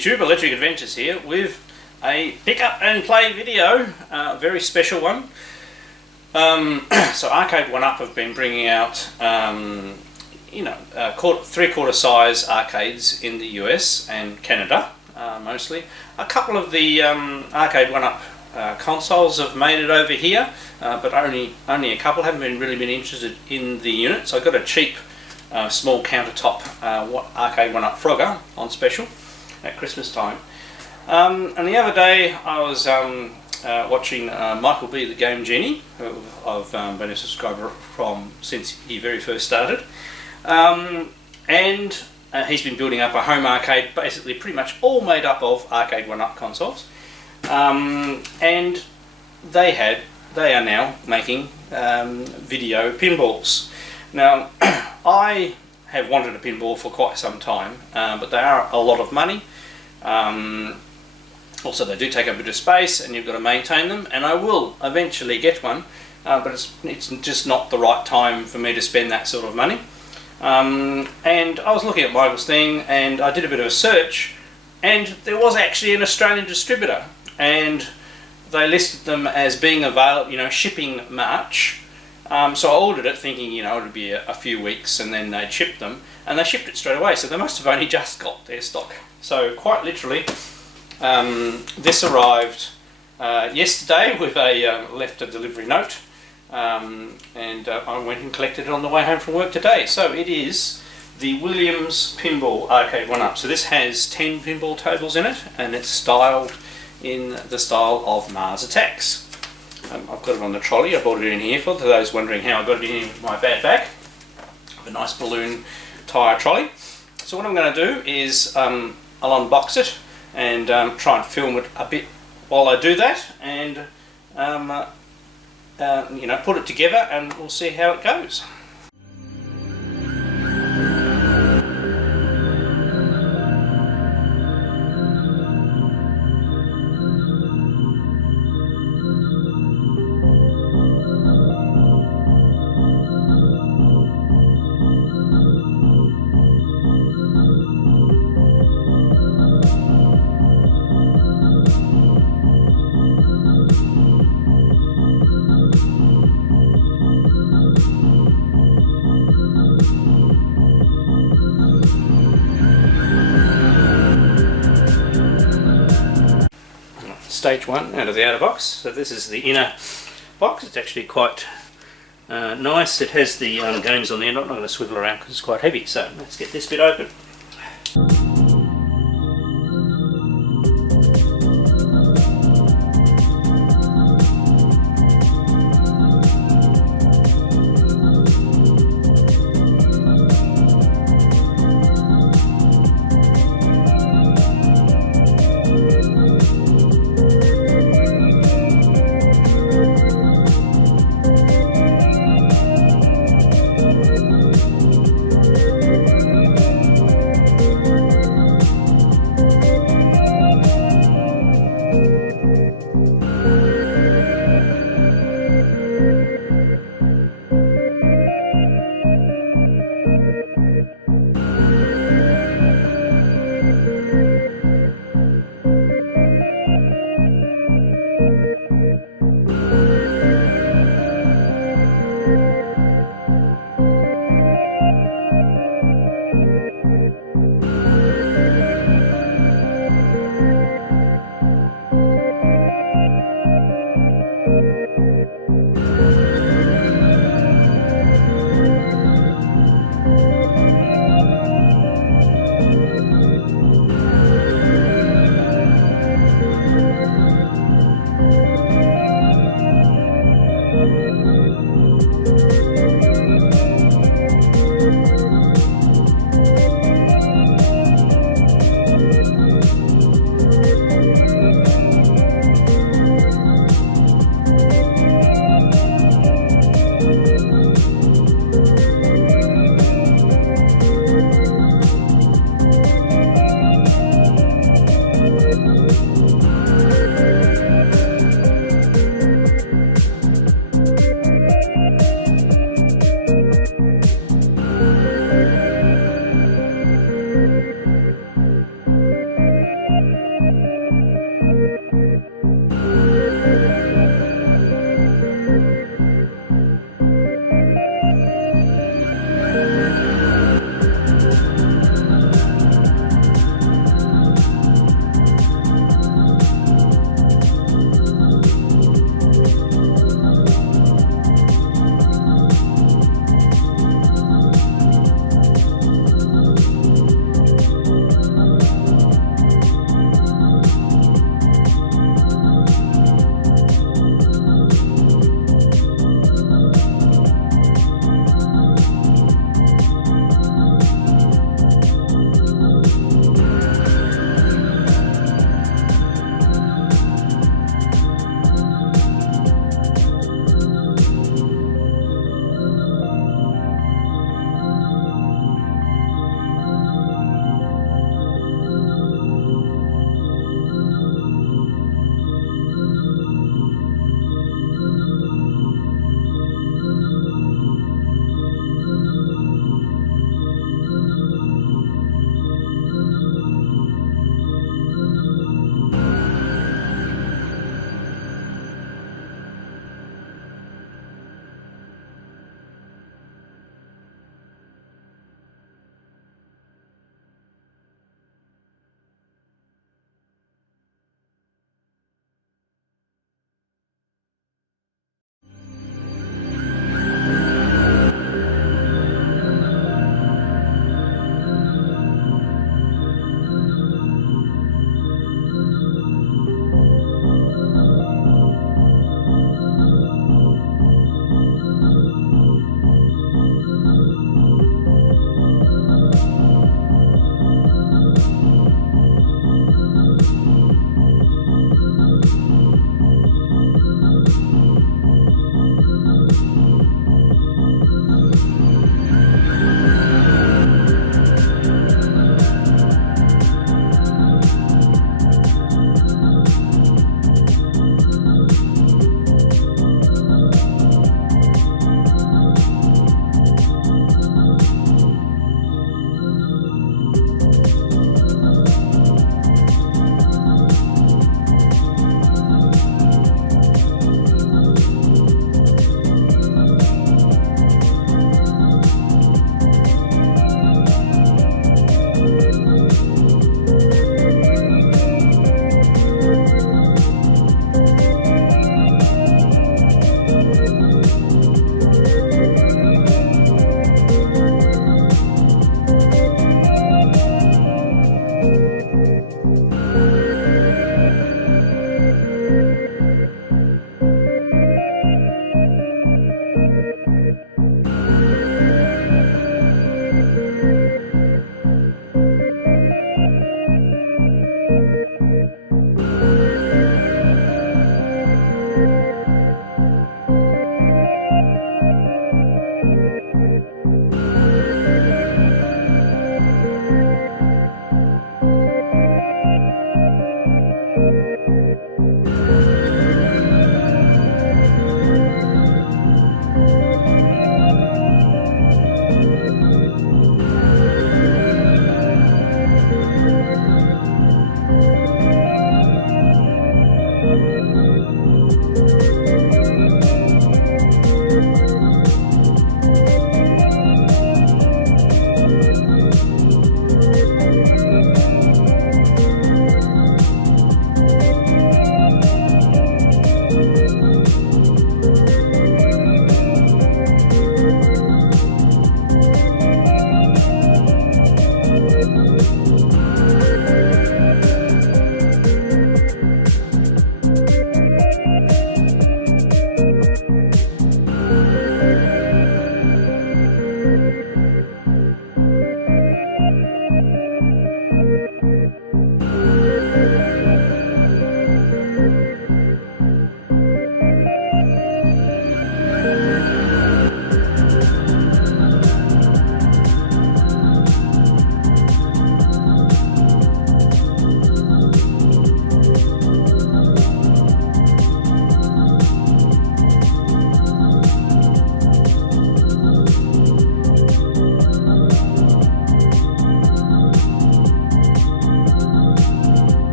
YouTube, Electric Adventures here with a pick up and play video, a very special one. So Arcade1Up have been bringing out, three-quarter size arcades in the US and Canada, mostly. A couple of the Arcade1Up consoles have made it over here, but only a couple haven't really been interested in the unit. So I got a cheap small countertop Arcade1Up Frogger on special at Christmas time. And the other day I was watching MichaelBTheGameGenie, who I've been a subscriber from since he very first started, and he's been building up a home arcade, basically pretty much all made up of Arcade1Up consoles, and they are now making video pinballs. Now I have wanted a pinball for quite some time, but they are a lot of money. Also, they do take up a bit of space and you've got to maintain them, and I will eventually get one, but it's just not the right time for me to spend that sort of money. And I was looking at Michael's thing and I did a bit of a search, and there was actually an Australian distributor, and they listed them as being available, shipping March. So I ordered it thinking, it would be a few weeks and then they'd ship them, and they shipped it straight away, so they must have only just got their stock. So quite literally, this arrived yesterday with left a delivery note, and I went and collected it on the way home from work today. So it is the Williams Pinball Arcade1Up. So this has 10 pinball tables in it, and it's styled in the style of Mars Attacks. I've got it on the trolley. I brought it in here for those wondering how I got it in with my bad back. I have a nice balloon tyre trolley. So what I'm going to do is I'll unbox it and try and film it a bit while I do that, and put it together, and we'll see how it goes. Stage 1 out of the outer box. So this is the inner box. It's actually quite nice. It has the games on the end. I'm not going to swivel around because it's quite heavy. So let's get this bit open.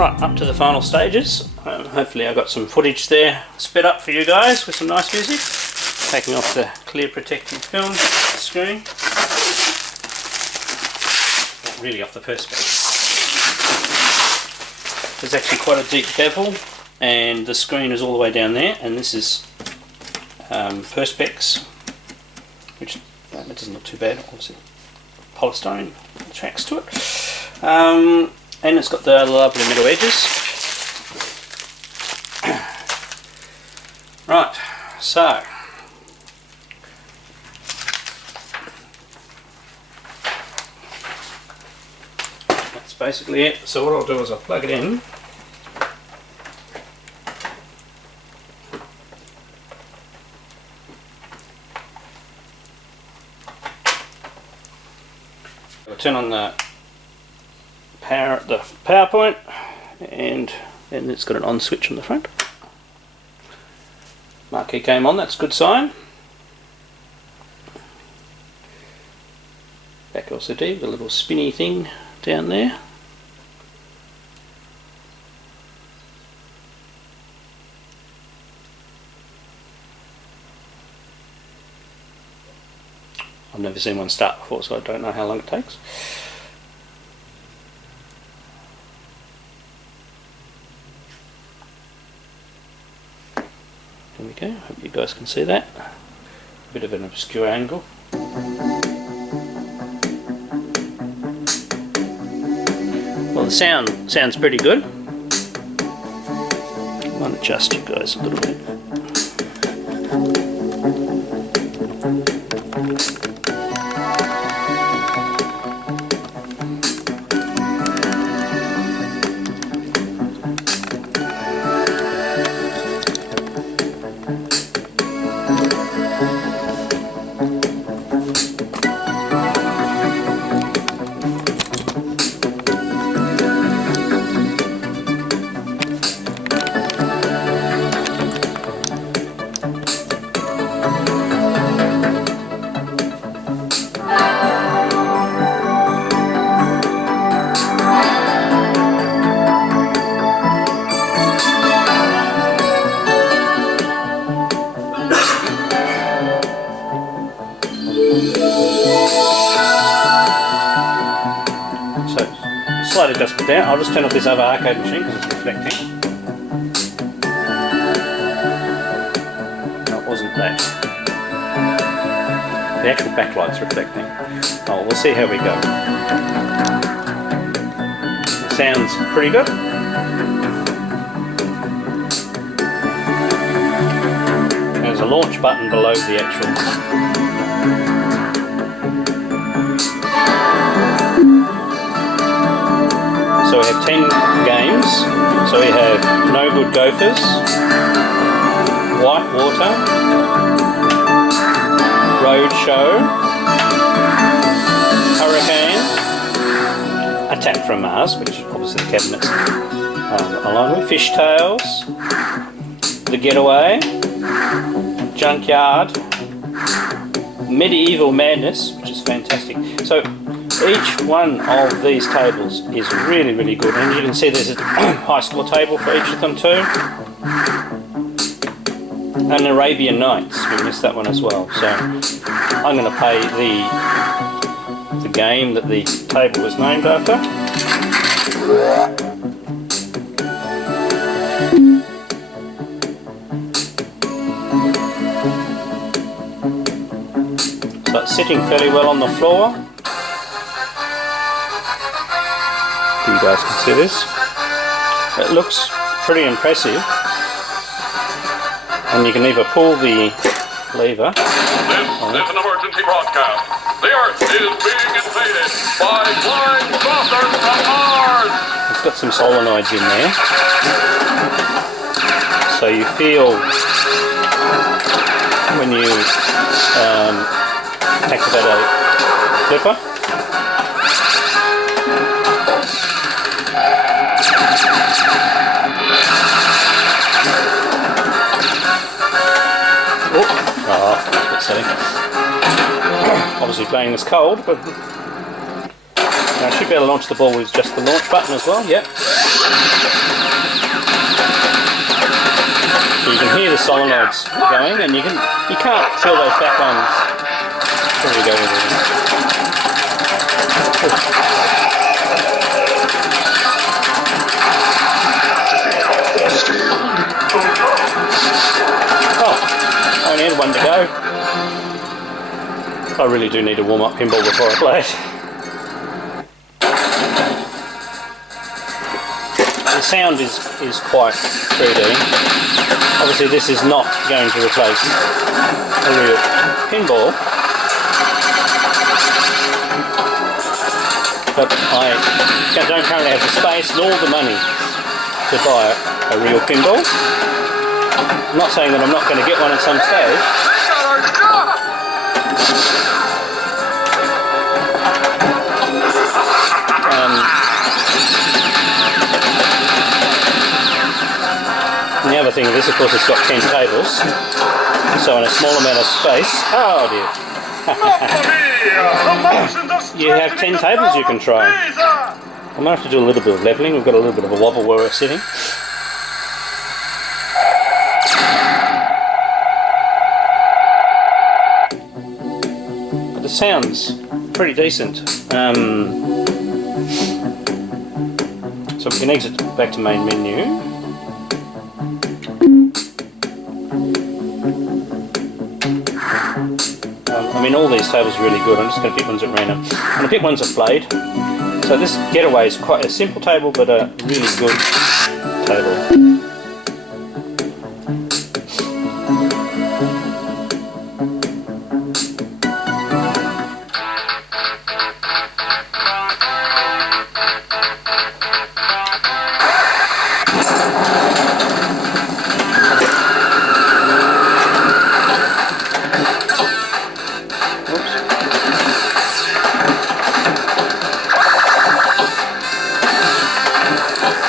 Right, up to the final stages. Hopefully I got some footage there sped up for you guys with some nice music. Taking off the clear protective film screen. Not really off the perspex. There's actually quite a deep bevel and the screen is all the way down there, and this is perspex, which it doesn't look too bad, obviously. Polystyrene tracks to it. And it's got the lovely middle edges. Right, so that's basically it. So what I'll do is I'll plug it in. I'll turn on the power point, and then it's got an on switch on the front. Marquee came on, that's a good sign. Back LCD with a little spinny thing down there. I've never seen one start before, so I don't know how long it takes. There we go, hope you guys can see that. A bit of an obscure angle. Well, the sounds pretty good. I might adjust you guys a little bit. Slight adjustment there. I'll just turn off this other arcade machine because it's reflecting. No, it wasn't that. The actual backlight's reflecting. Oh, we'll see how we go. It sounds pretty good. There's a launch button below the actual. So we have 10 games. So we have No Good Gophers, White Water, Road Show, Hurricane, Attack from Mars, which obviously the cabinets along with, Fishtails, The Getaway, Junkyard, Medieval Madness, which is fantastic. So each one of these tables is really, really good, and you can see there's a high score table for each of them too. And Arabian Nights, we missed that one as well. So I'm going to play the game that the table was named after. So it's sitting fairly well on the floor. You guys can see this. It looks pretty impressive, and you can either pull the lever. This is an emergency broadcast. The Earth is being invaded by flying saucers from Mars. It's got some solenoids in there, so you feel when you activate a flipper. Obviously playing this cold, but Now I should be able to launch the ball with just the launch button as well, yep. So you can hear the solenoids going, and you can't feel those back ones. There we go. Oh, I only had one to go. I really do need to warm up pinball before I play it. The sound is quite 3D. Obviously this is not going to replace a real pinball, but I don't currently have the space nor the money to buy a real pinball. I'm not saying that I'm not going to get one at some stage. And the other thing of this, of course, it's got 10 tables, so in a small amount of space. Oh dear. You have 10 tables you can try. I might have to do a little bit of levelling. We've got a little bit of a wobble where we're sitting. But the sound's pretty decent. So we can exit back to main menu. I mean, all these tables are really good. I'm just going to pick ones at random. I'm going to pick ones I've played. So this Getaway is quite a simple table, but a really good table.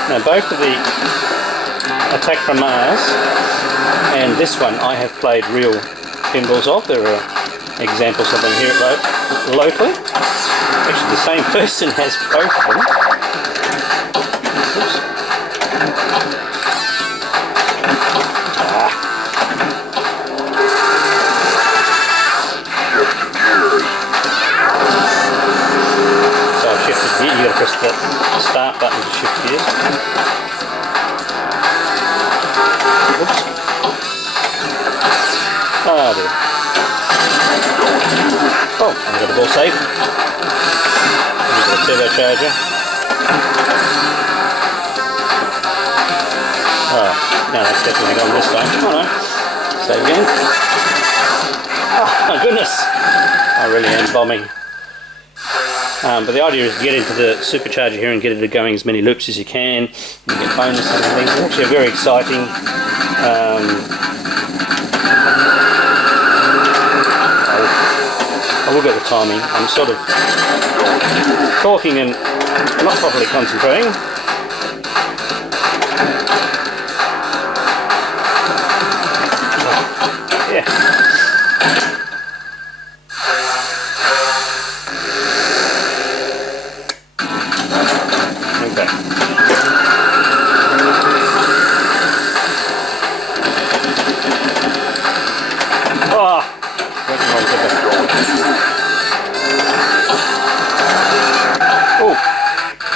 Now both of the Attack from Mars and this one I have played real pinballs of. There are examples of them here locally. Actually the same person has both of them. Oops. So I've shifted gear. You've got to press the start button to shift gears. Oops. Oh dear. Oh, I've got the ball safe. We've got a turbocharger. Oh, no, that's definitely gone this time. Oh no. Save again. Oh my goodness. I really am bombing. But the idea is to get into the supercharger here and get it going as many loops as you can. You get bonuses and things. It's actually very exciting. I will get the timing. I'm sort of talking and not properly concentrating. Yeah.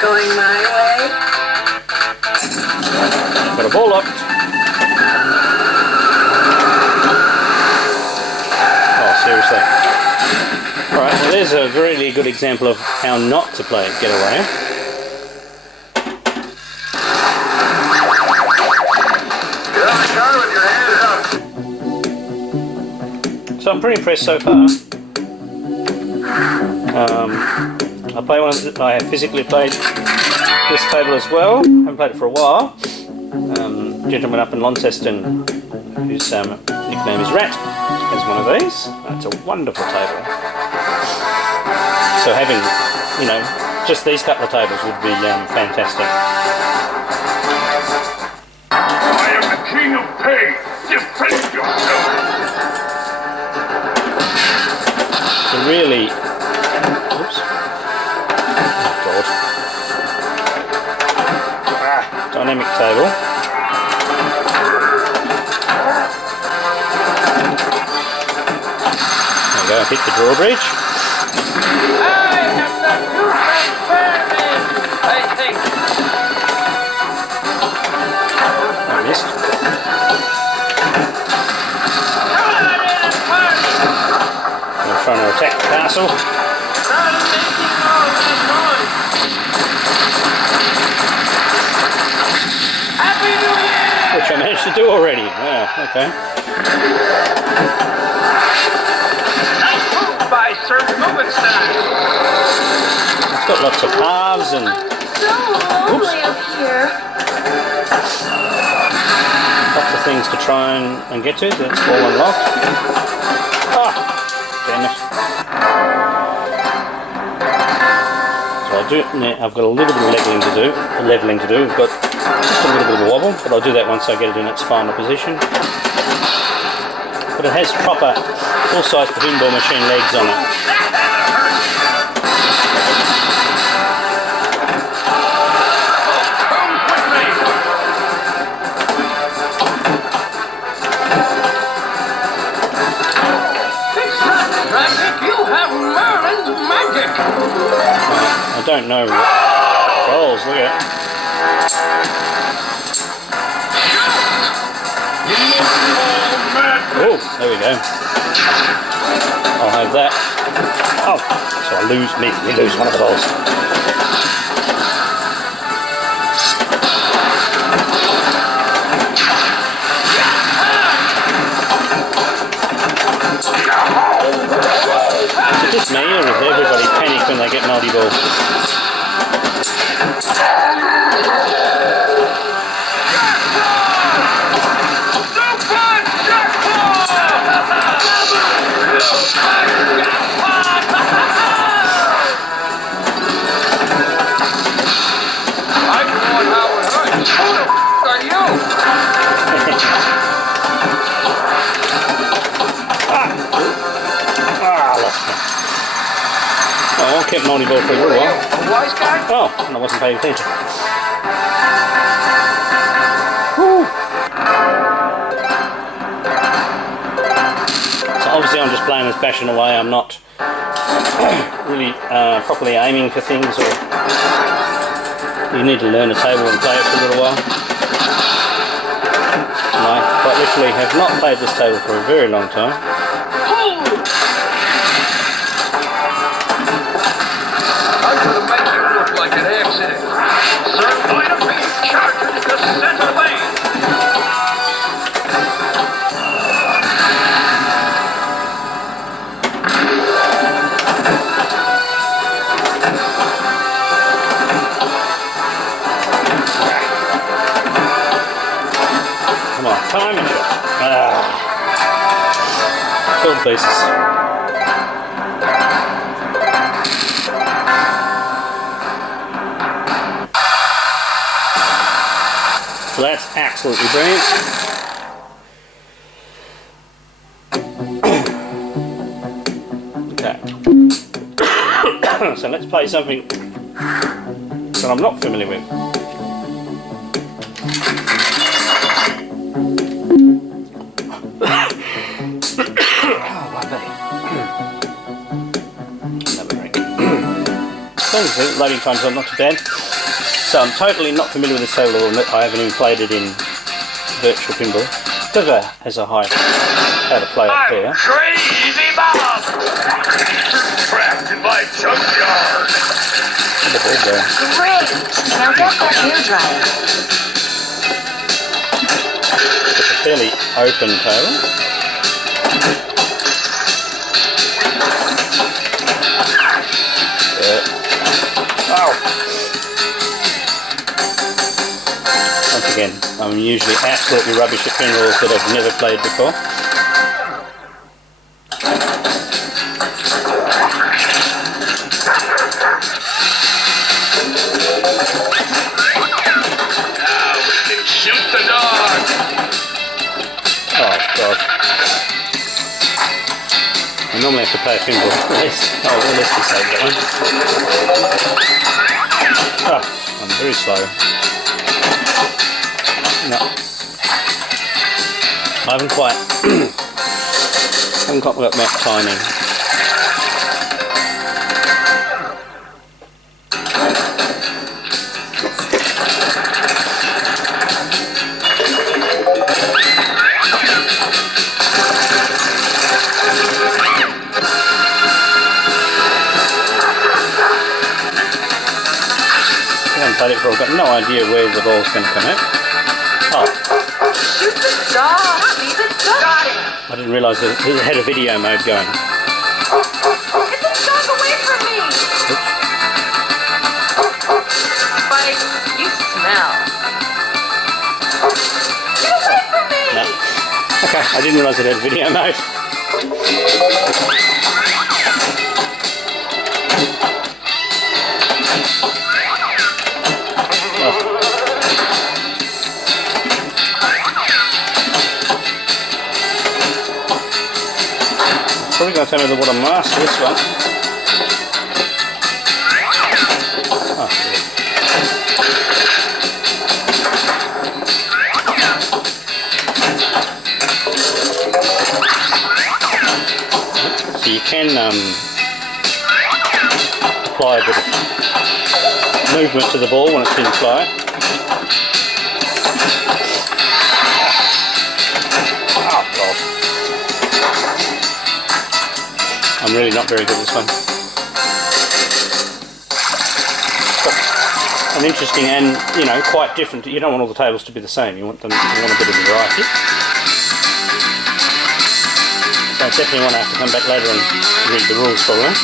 Going my way. Got a ball up. Oh, seriously. Alright, well there's a really good example of how not to play Getaway. Get out of the car with your hands up. So I'm pretty impressed so far. I have physically played this table as well. I haven't played it for a while. Gentleman up in Launceston, whose nickname is Rat, has one of these. It's a wonderful table. So having, you know, just these couple of tables would be fantastic. I am the king of pain. Defend yourself. So really, oops. Oh table. There we go, hit the drawbridge. I have the new experiment, I think. I missed. I'm trying to attack the castle. Which I managed to do already. Wow, okay. Nice move by Sir Rubenstein. It's got lots of paths and So lonely up here. lots of things to try and get to. That's all unlocked. Ah, damn it. So I'll do it now. I've got a little bit of leveling to do. We've got just a little bit of a wobble, but I'll do that once I get it in its final position. But it has proper full-size pinball machine legs on it. I don't know what rolls, look at it. Oh, there we go. I'll have that. Oh, so I lose one of the balls. Is it just me or does everybody panic when they get multi-ball? Oh, I kept multi-ball for a little while. Oh, and I wasn't paying attention. Woo. So obviously I'm just playing this bashing away. I'm not really properly aiming for things, or you need to learn a table and play it for a little while. And I quite literally have not played this table for a very long time. I'm going to make you look like an accident. Sir Vitamin charges the center lane. Come on, time and shot. Kill the pieces. So that's absolutely brilliant. Okay. So let's play something that I'm not familiar with. Another drink. Loading times are not too bad. So I'm totally not familiar with this table, I haven't even played it in virtual pinball. It has a high how to play up there. Crazy Bob! Trapped in my junkyard! The ball go. Great! Now get that hairdryer. It's a fairly open table. Once again, I'm usually absolutely rubbish at pinballs that I've never played before. Now we can shoot the dog! Oh god. I normally have to play a pinball. Let's just save that one. I'm very slow. No. I haven't quite got that timing. I've got no idea where the ball's going to come out. Oh. Shoot the dog! See the dog! Got it! I didn't realise that it had a video mode going. Get the dog away from me! Oops. Spike, you smell. Get away from me! No. Okay, I didn't realise it had video mode. Probably going to tell me what I'm master this one. Oh, so you can apply a bit of movement to the ball when it's in flight. I'm really not very good at this one. But an interesting and, you know, quite different. You don't want all the tables to be the same. You want a bit of variety. So I definitely want to have to come back later and read the rules probably.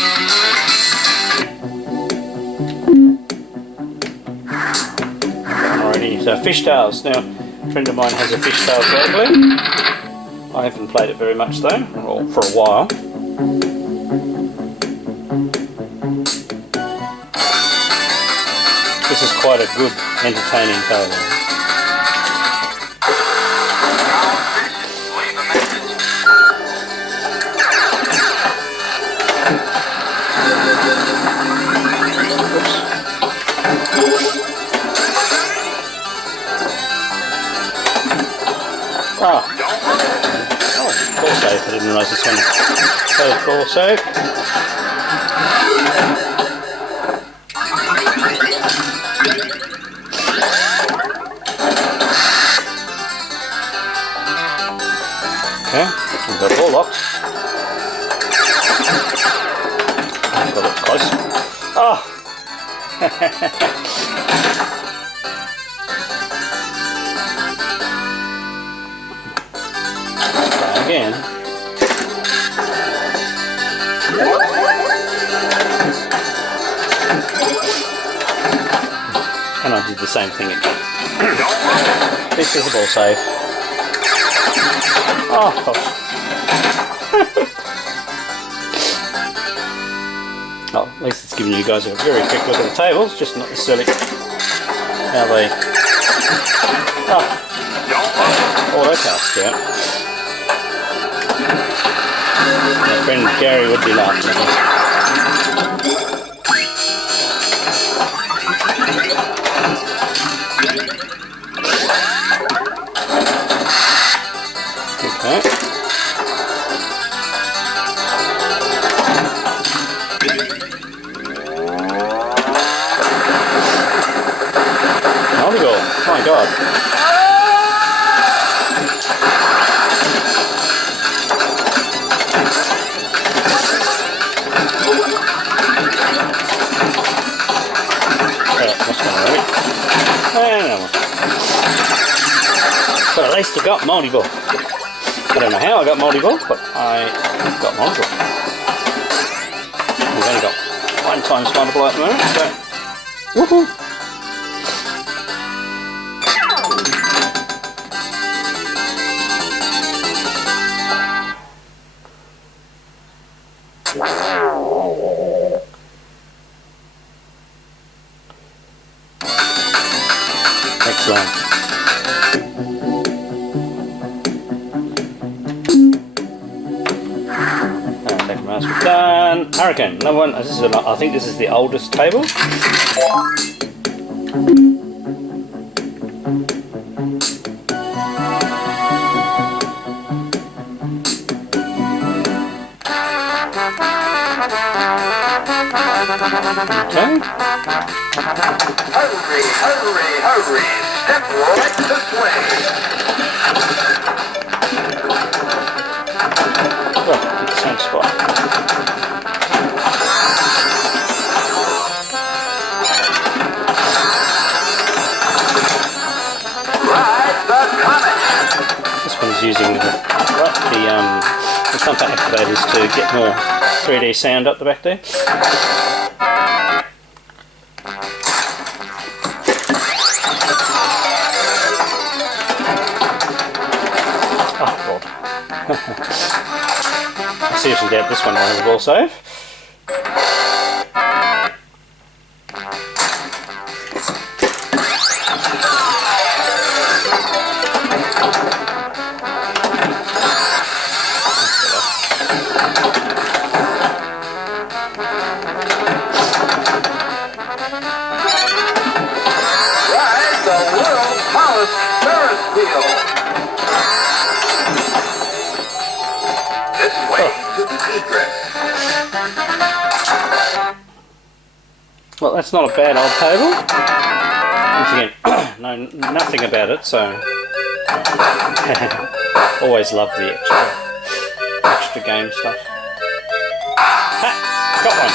Alrighty, so fishtails. Now, a friend of mine has a fishtails locally. I haven't played it very much though, or for a while. This is quite a good, entertaining table. Oh, ball save. I didn't realise this one. So, ball save. Okay, we've got it all locked. I've got it close. Oh! Try again. And I did the same thing again. This is a ball save. Oh, gosh. Oh, at least it's giving you guys a very quick look at the tables, just not necessarily how they auto-cast out. My friend Gary would be laughing at me. Okay. Multi-ball. Oh my god. That's one already. But at least I got multi-ball. I don't know how I got multi-ball, but I got multi-ball. We've only got one times multiple at the moment, so woohoo! Excellent. We've done Hurricane. Another one. This is I think this is the oldest table. Okay. Hurry, hurry, hurry. Step right this way. Oh, it's the same spot. Ride the comet. This one's using the thumper activators to get more 3D sound up the back there. Oh god. I seriously doubt this one will have a ball save. Ride the world's tallest Ferris wheel. This way to the egret. Well, that's not a bad old table. Once again, know nothing about it, so always love the extra game stuff. Ha! Got one.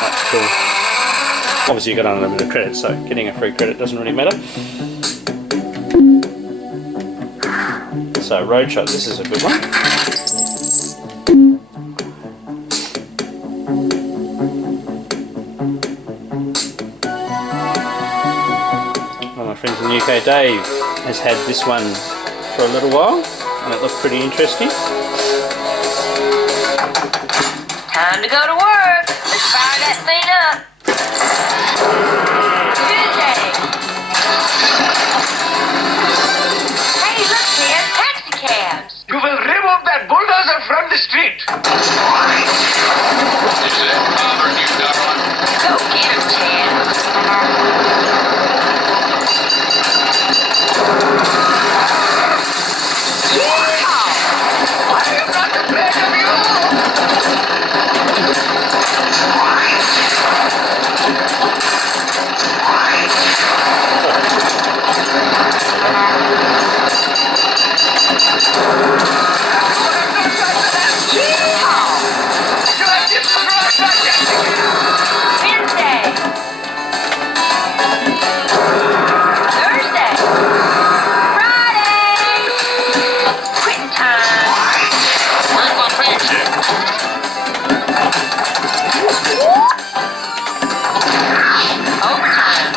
That's cool. Obviously, you got unlimited credit, so getting a free credit doesn't really matter. So, Road Shot, this is a good one. One of my friends in the UK, Dave, has had this one for a little while, and it looked pretty interesting. Time to go to work. Let's fire that thing up. Tuesday. Hey, look, Ted. Taxi cabs. You will remove that bulldozer from the street. Is that bothering you, darling? Go get him, Ted. I am not afraid of you. Wednesday. Thursday. Friday. Quitting time. Where's my paycheck? Overtime.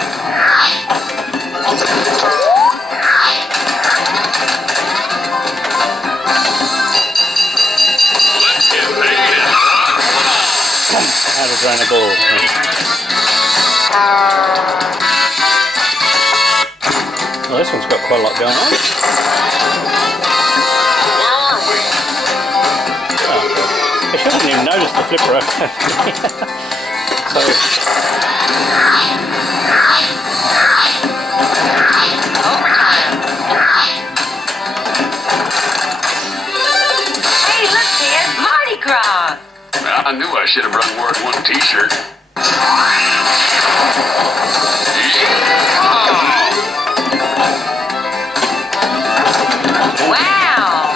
Let's get paid and rock. How to drain a ball. Well, this one's got quite a lot going on. Where are we? Oh, God. I shouldn't even noticed the flipper over there. So, Overtime. Hey, look, Ted. Mardi Gras. I knew I should have brought more than one t-shirt. Wow.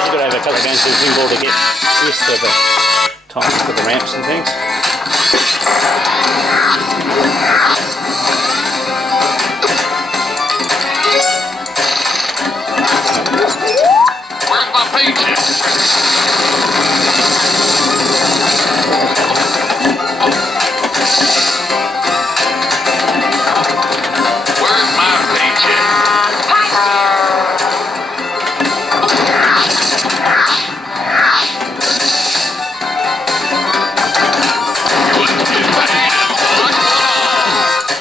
usually got to have a couple of games of pinball to get used to the times for the ramps and things. Where's my paycheck? Where's my paycheck? Let's get paid and rock.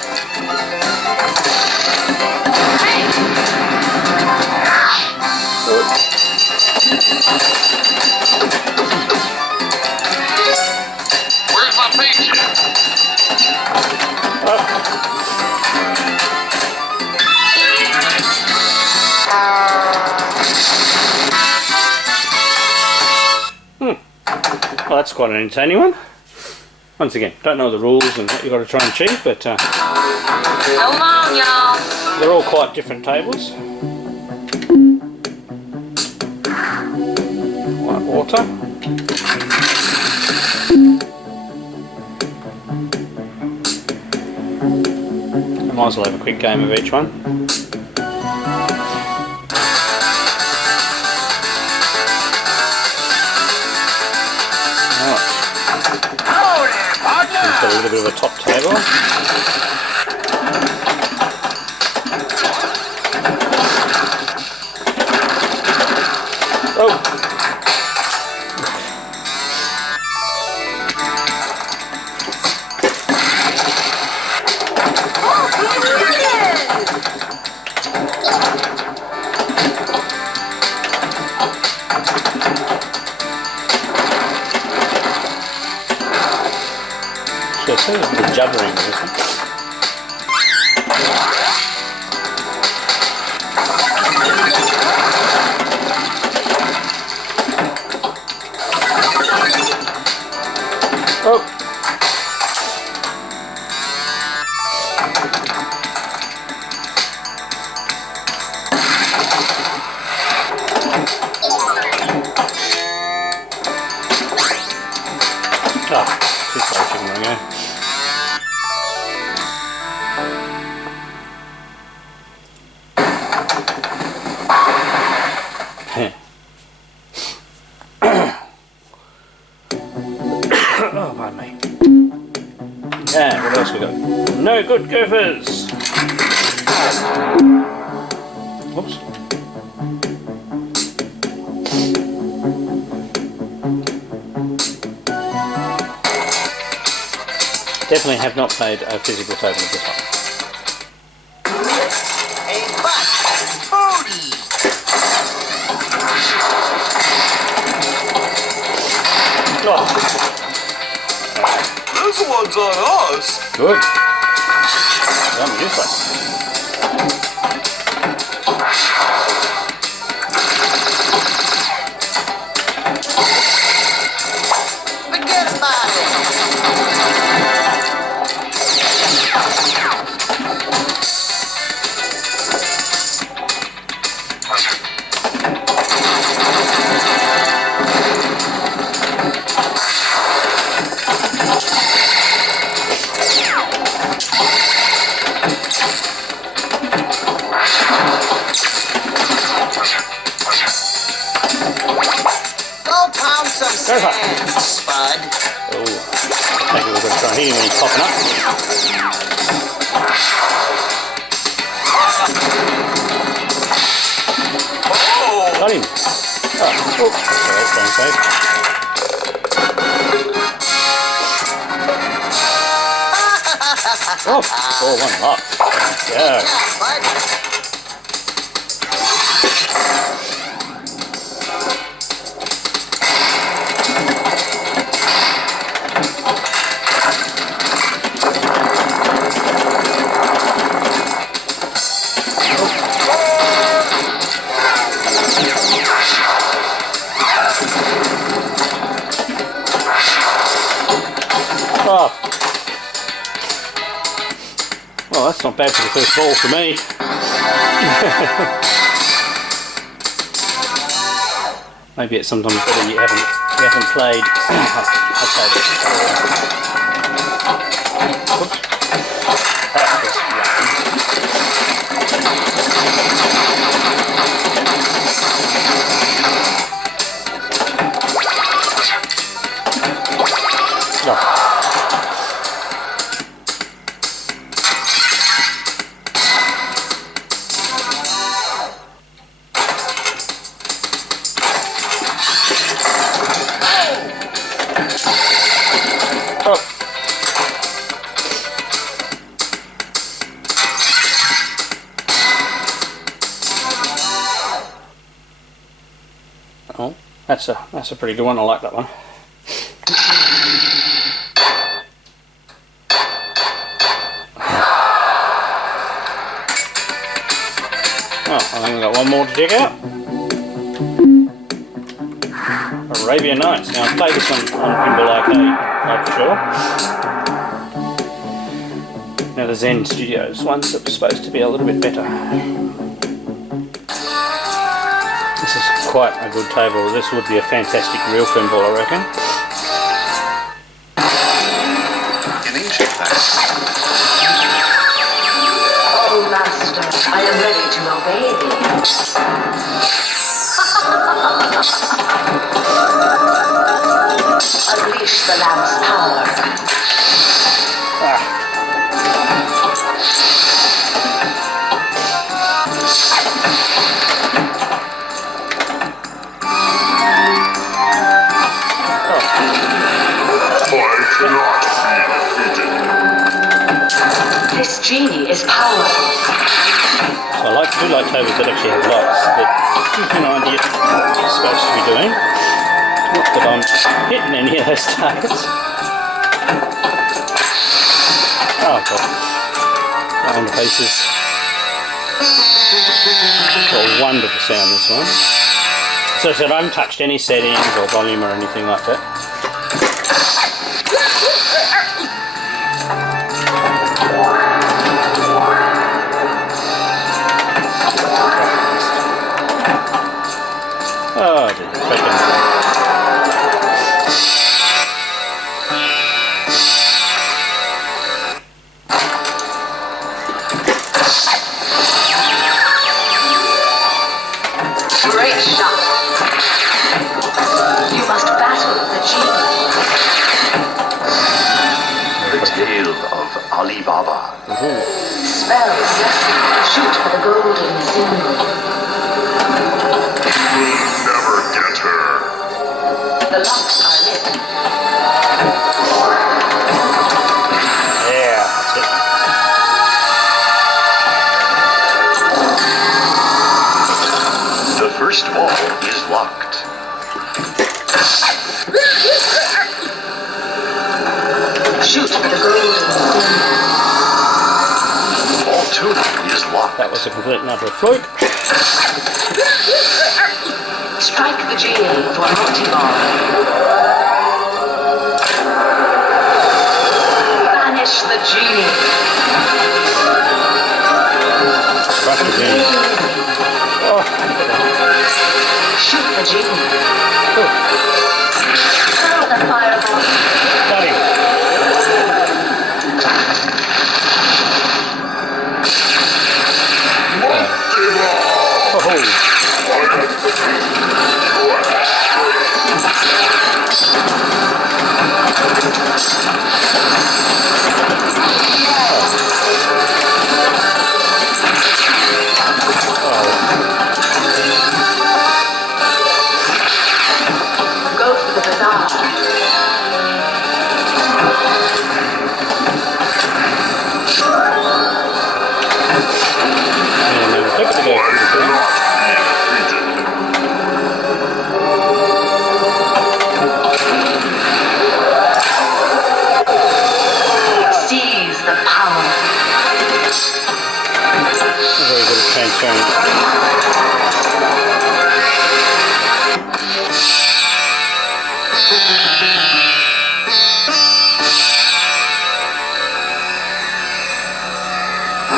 that's quite an entertaining one. Once again, don't know the rules and what you've got to try and achieve, but So long, y'all. they're all quite different tables. White water. I might as well have a quick game of each one. Got a little bit of a top table. Oh! So it says the juddering of this one. Oh! Ah, too slow, chicken wing, eh? Oh, pardon me. Yeah, what else we got? No good gophers! Oops. Definitely have not played a physical table of this one. Oh. This one's on us. Good. I'm useless. Forget about it. Spud. Oh, I think we're going to try and hit him when he's popping up. Got him. Oh, that's going safe. Oh, 4-1 lock. Yeah. Oh. Well, that's not bad for the first ball for me. Maybe it's sometimes better you haven't played. I played it. Oops. That was rough. Oh. Oh, that's a pretty good one. I like that one. Oh, I think we've got one more to dig out. Arabian Nights. Now I've played this on Pinball Arcade, for sure. Now the Zen Studios, ones that were supposed to be a little bit better. This is quite a good table. This would be a fantastic real pinball, I reckon. In ancient times. Oh, Master, I am ready to obey thee. Unleash the lamp's power. This genie is powerful. So I do like tables that actually have lights that give you an idea of what you're supposed to be doing. Not that I'm hitting any of those targets. Oh god. Going to pieces. Got a wonderful sound, this one. So I haven't touched any settings or volume or anything like that. Oh dear, Great shot. You must battle the genie. The tale of Ali Baba. Spell session. Shoot for the golden symbol. You'll never get her. The locks are lit. yeah, that's it. The first wall is locked. Shoot for the golden symbol. Wall 2 is locked. That was a complete and utter fluke. Strike the genie for a multi-ball. Banish the genie. Strike the genie. Oh, Shoot the genie. oh, Throw the fireball. got him. Go for the bazaar. And then flip to go through the Seize the power. very good at transferring.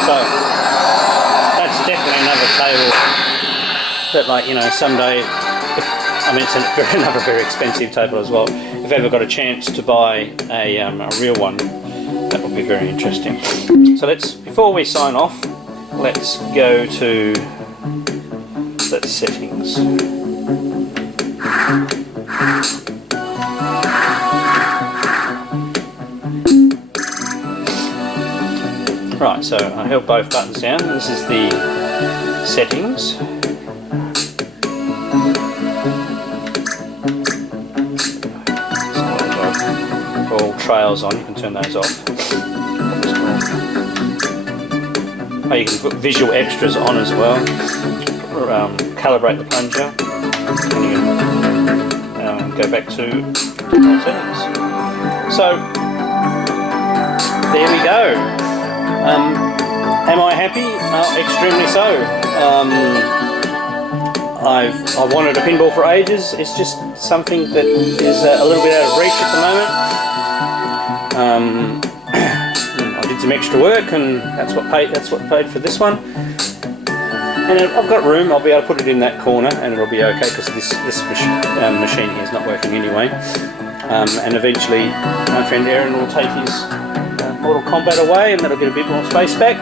So that's definitely another table that, like, you know, someday, I mean, it's another very expensive table as well. If I've ever got a chance to buy a real one, that would be very interesting. So before we sign off, let's go to the settings. Right, so I held both buttons down. This is the settings. All trails on, you can turn those off. Oh, you can put visual extras on as well. Calibrate the plunger. And you can go back to default settings. So there we go. Am I happy? Extremely so. I've wanted a pinball for ages. It's just something that is a little bit out of reach at the moment. I did some extra work, and that's what paid for this one. And I've got room. I'll be able to put it in that corner, and it'll be okay because this machine here is not working anyway. And eventually, my friend Aaron will take his Mortal Kombat away, and that'll get a bit more space back.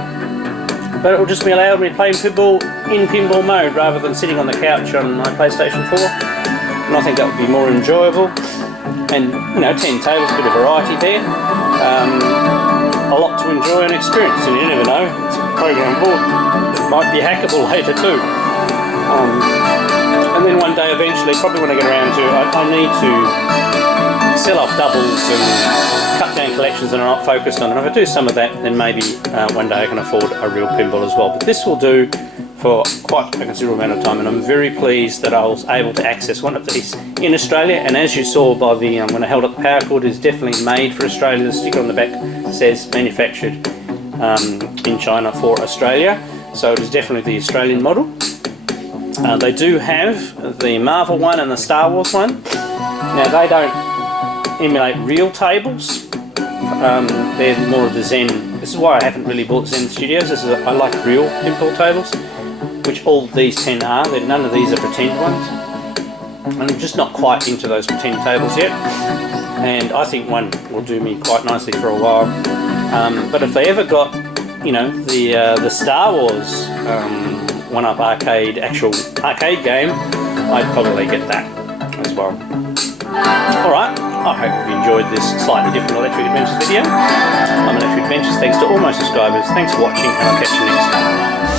But it will just be allowing me to play pinball in pinball mode rather than sitting on the couch on my PlayStation 4. And I think that would be more enjoyable. And 10 tables, a bit of variety there. A lot to enjoy and experience, and you never know, it's a program board that might be hackable later too. And then one day eventually, probably when I get around to, I need to sell off doubles and cut down collections that are not focused on. And if I do some of that, then maybe one day I can afford a real pinball as well. But this will do for quite a considerable amount of time, and I'm very pleased that I was able to access one of these in Australia. And as you saw by the when I held up the power cord, it's definitely made for Australia. The sticker on the back says manufactured in China for Australia, so it is definitely the Australian model. They do have the Marvel one and the Star Wars one. Now they don't emulate real tables. They're more of the Zen. This is why I haven't really bought Zen Studios. I like real pinball tables, which all these 10 are. None of these are pretend ones. I'm just not quite into those pretend tables yet, and I think one will do me quite nicely for a while. But if they ever got, the Star Wars 1-Up actual arcade game, I'd probably get that as well. Alright, I hope you've enjoyed this slightly different Electric Adventures video. I'm Electric Adventures, thanks to all my subscribers, thanks for watching, and I'll catch you next time.